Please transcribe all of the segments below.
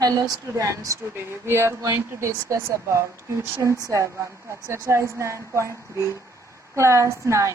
Hello students, today we are going to discuss about question 7, exercise 9.3, class 9.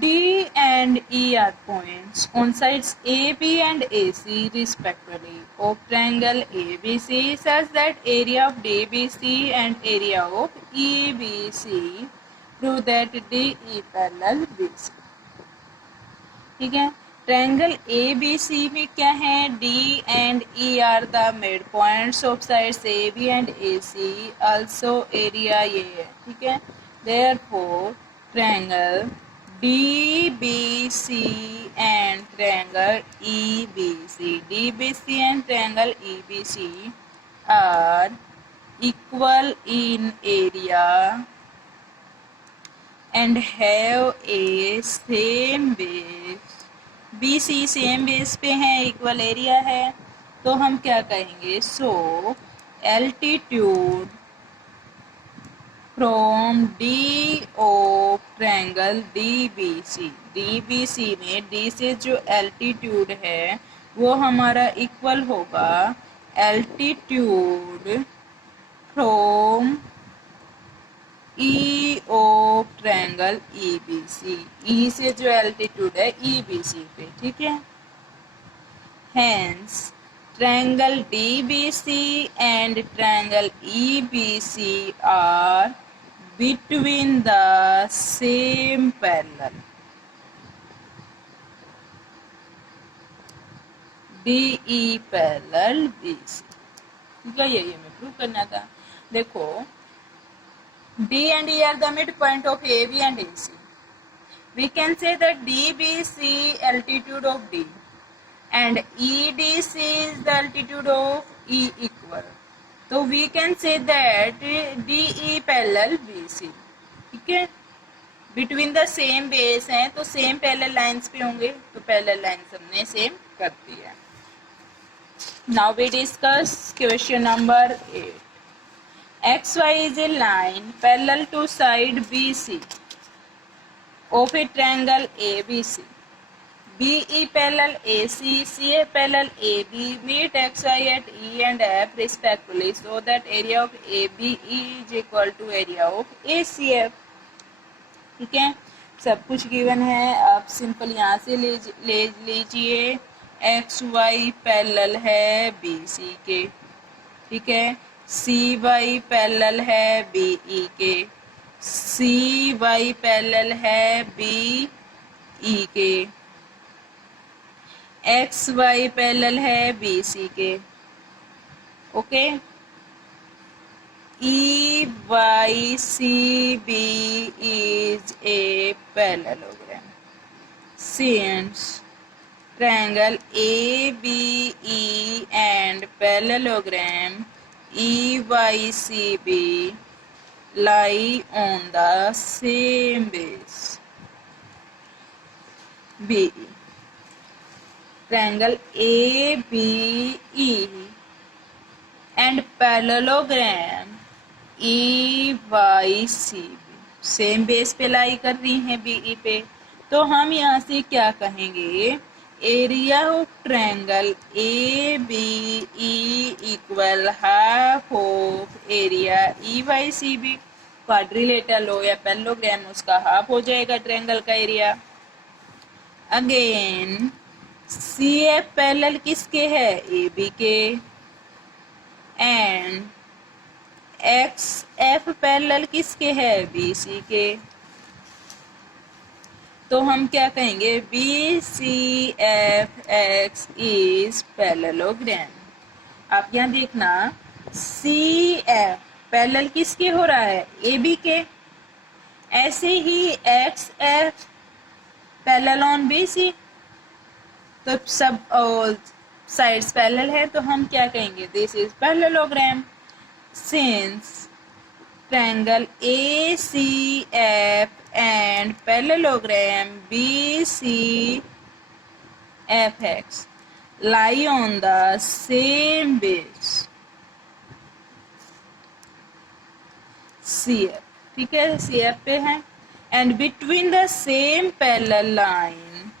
D and E are points on sides AB and AC respectively of triangle ABC such that area of DBC and area of EBC prove that DE parallel BC. ठीक है, triangle A B सी में क्या है, D and E are the mid points of sides A B and A C, also area ये है. ठीक है, therefore triangle D B C and triangle E B C, D B C and triangle E B C are equal in area and have a same base. बी सी same base पे है, equal area है, तो हम क्या कहेंगे, so altitude from D of triangle D B सी में डी से जो एल्टीट्यूड है वो हमारा इक्वल होगा altitude from E of triangle E B C, E से जो एल्टीट्यूड है ई बी सी पे. ठीक है, hence triangle D B C and triangle E B C are between the same parallel. D E parallel B C. ठीक है, यही हमें प्रूव करना था. देखो, D and E are the midpoint of AB and AC. We can say that DBC altitude of D and EDC is the altitude of E equal. So we can say that DE parallel BC. ठीक है, between the same base हैं तो same parallel lines पे होंगे, तो parallel lines हमने same कर दी है. Now we discuss question number 8. XY is a line parallel to side BC of a triangle ABC. BE parallel AC, CA parallel AB meet XY at E and F respectively, so that area of ABE is equal to area of ACF. ठीक है, सब कुछ given है. आप simple यहाँ से ले लीजिए. XY पैरेलल है BC के. ठीक है, सी वाई पैरेलल है बी ई के, सी वाई पैरेलल है बी ई के, एक्स वाई पैरेलल है बी सी के. Okay, E Y C B is a parallelogram. Since triangle A B E and parallelogram EYCB lie on the same base BE. Triangle ABE and parallelogram EYCB same base पे लाई कर रही हैं BE पे. तो हम यहाँ से क्या कहेंगे, area of triangle A B E equal half of area E Y C B. Quadrilateral हो या पैरेललोग्राम, उसका हाफ हो जाएगा ट्रायंगल का area. Again C F parallel किसके है, ए बी के, एंड एक्स एफ पैरेलल किसके है, बी सी के. तो हम क्या कहेंगे, B C F X is parallelogram. आप यहाँ देखना, सी एफ पैरेलल किसके हो रहा है, ए बी के. ऐसे ही X F parallel on B C, तो सब साइड्स पैरेलल है, तो हम क्या कहेंगे, this is parallelogram. Since triangle A C F and parallelogram BCFX lie on the same base CF. ठीक है, CF पे है. and between the same parallel line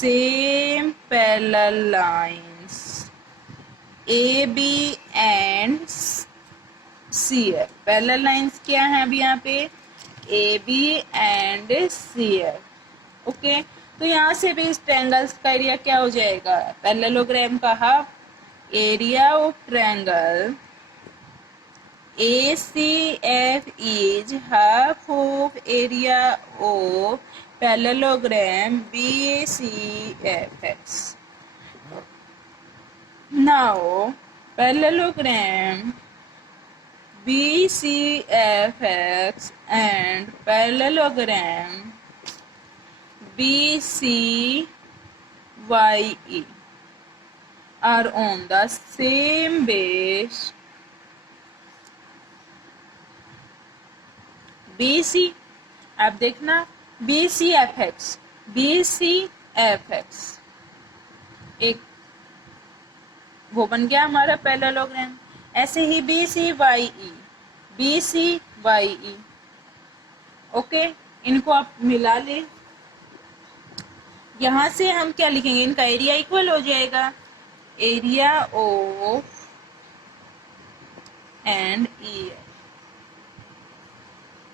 same parallel lines AB and CF। Parallel lines क्या है अभी यहाँ पे, AB and CF। Okay, तो यहाँ से भी इस ट्रायंगल्स का एरिया क्या हो जाएगा, पैरेललोग्राम का half area of triangle ACF is half of area of parallelogram BCFX। Now, parallelogram BCFX and parallelogram BCYE are on the same base BC। अब देखना BCFX, BCFX एक वो बन गया हमारा पैरेललोग्राम। ऐसे ही BCYE, BCYE। ओके, इनको आप मिला ले, यहां से हम क्या लिखेंगे, इनका एरिया इक्वल हो जाएगा, area of and E,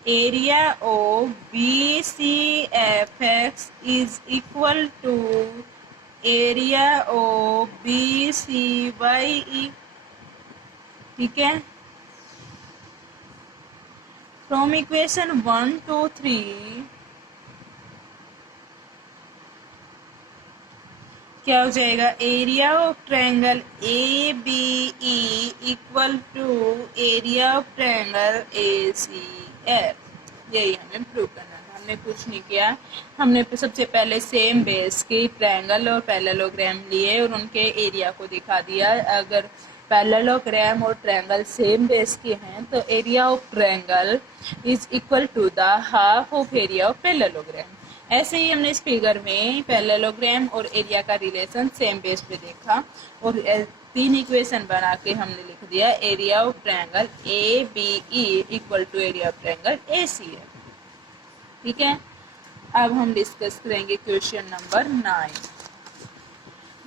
area of BCFX is equal to area of BCYE। ठीक है, फ्रॉम इक्वेशन 1 to 3 क्या हो जाएगा, area of triangle ABE equal to area of triangle ACF। यही हमें प्रूव करना था, हमने कुछ नहीं किया। हमने सबसे पहले सेम बेस के ट्रायंगल और पैरेललोग्राम लिए और उनके एरिया को दिखा दिया। अगर पैरेललोग्राम और ट्रायंगल सेम बेस के हैं तो area of triangle is equal to the half of area of parallelogram. ऐसे ही हमने इस फिगर में पैरेललोग्राम और एरिया का रिलेशन सेम बेस पे देखा और 3 इक्वेशन बना के हमने लिख दिया area of triangle ABE equal to area of triangle ACF। ठीक है, अब हम डिस्कस करेंगे question number 9।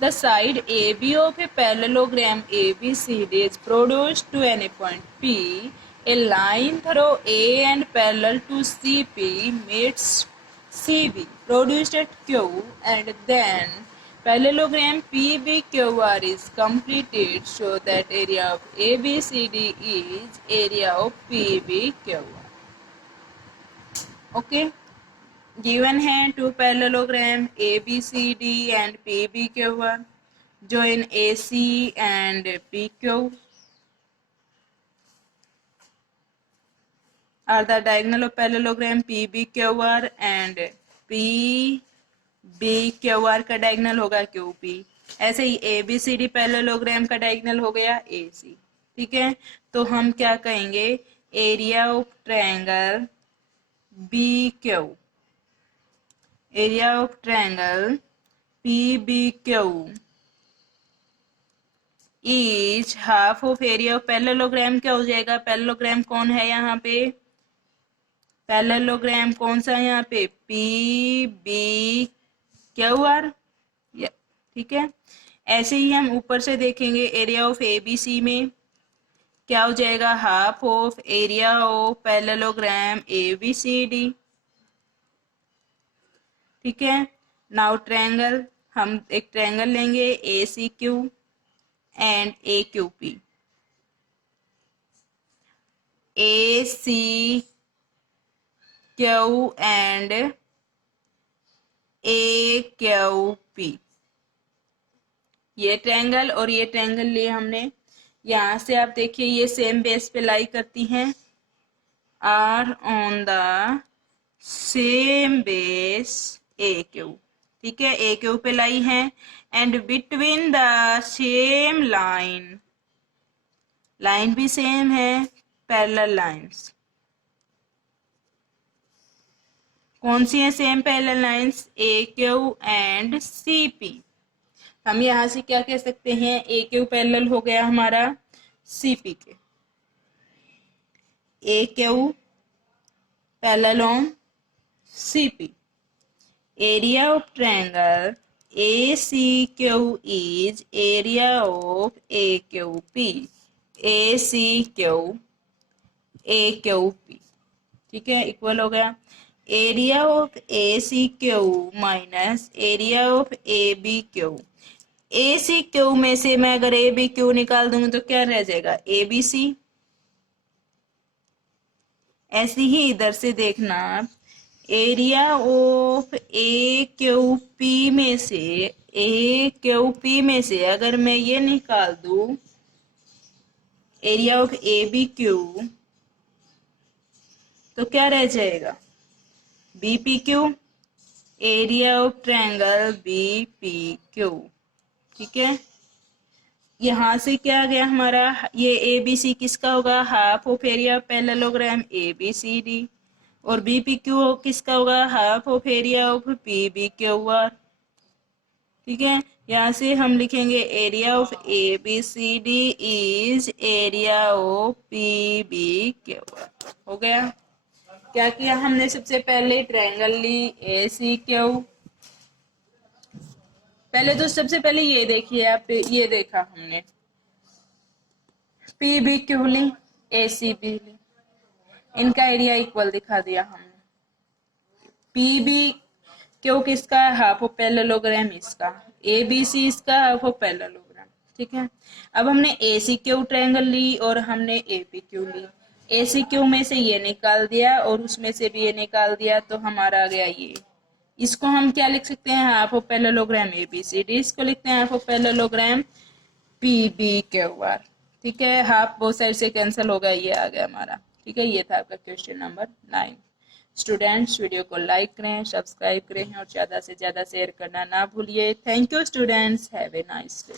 The side AB of a parallelogram ABCD is produced to any point P. A line through A and parallel to CP meets CB produced at Q, and then parallelogram PBQR is completed so that area of ABCD is area of PBQR। Okay, given है two parallelogram ABCD and PBQR join AC and PQ are the diagonal of parallelogram PBQR and PBQR का diagonal होगा QP। ऐसे ही ABCD parallelogram का diagonal हो गया AC। ठीक है, तो हम क्या कहेंगे, area of triangle BQ, area of triangle PBQ is half of area of parallelogram. क्या हो जाएगा, पैरेललोग्राम कौन है यहाँ पे, पैरेललोग्राम कौन सा है यहाँ पे, PBQR। ठीक है, ऐसे ही हम ऊपर से देखेंगे एरिया ऑफ ABC में क्या हो जाएगा, half of area of parallelogram ABCD। ठीक है, नाउ ट्रायंगल, हम एक ट्रायंगल लेंगे ACQ and AQP। ACQ and AQP, ये ट्रायंगल और ये ट्रायंगल लिए हमने। यहां से आप देखिए ये सेम बेस पे लाई करती हैं, are on the same base AQ। ठीक है, AQ पे लाई है and between the same line, line भी सेम है, पैरेलल लाइंस कौन सी है, same parallel lines AQ and CP। हम यहां से क्या कह सकते हैं, AQ पैरेलल हो गया हमारा CP के, AQ parallel on CP। Area of triangle A C Q is area of A Q P. A C Q A Q P, ठीक है, इक्वल हो गया area of A C Q minus area of A B Q. A C Q में से मैं अगर ए B Q निकाल दूंगी तो क्या रह जाएगा, ए बी सी। ऐसे ही इधर से देखना आप, area of A Q P में से, ए क्यू पी में से अगर मैं ये निकाल दूं area of A B Q तो क्या रह जाएगा, B P Q, area of triangle B P Q, ठीक है। यहाँ से क्या आ गया हमारा, ये ए बी सी किसका होगा, half of area parallelogram A B C D, और बी पी क्यू किसका होगा, half of area of P B Q R, ठीक है। यहाँ से हम लिखेंगे area of A B C D is area of P B Q R. हो गया। क्या किया हमने, सबसे पहले triangle Lee A C Q, पहले तो सबसे पहले ये देखिए आप, ये देखा हमने पी बी क्यू ली, ए सी बी ली, इनका एरिया इक्वल दिखा दिया हमने। पी बी क्यू किसका, हाफ ऑफ पैरेललोग्राम इसका, ए बी सी इसका हाफ ऑफ पैरेललोग्राम, ठीक है। अब हमने ए सी क्यू ट्रायंगल ली और हमने ए पी क्यू ली, ए सी क्यू में से ये निकाल दिया और उसमें से भी ये निकाल दिया तो हमारा आ गया ये। इसको हम क्या लिख सकते हैं, half of parallelogram A B C D, इसको लिखते हैं half of parallelogram P B Q R, ठीक है। हाफ बोथ साइड से कैंसिल होगा, ये आ गया हमारा, ठीक है। ये था आपका क्वेश्चन नंबर 9। स्टूडेंट्स वीडियो को लाइक करें, सब्सक्राइब करें और ज़्यादा से ज़्यादा शेयर करना ना भूलिए। Thank you students, have a nice day.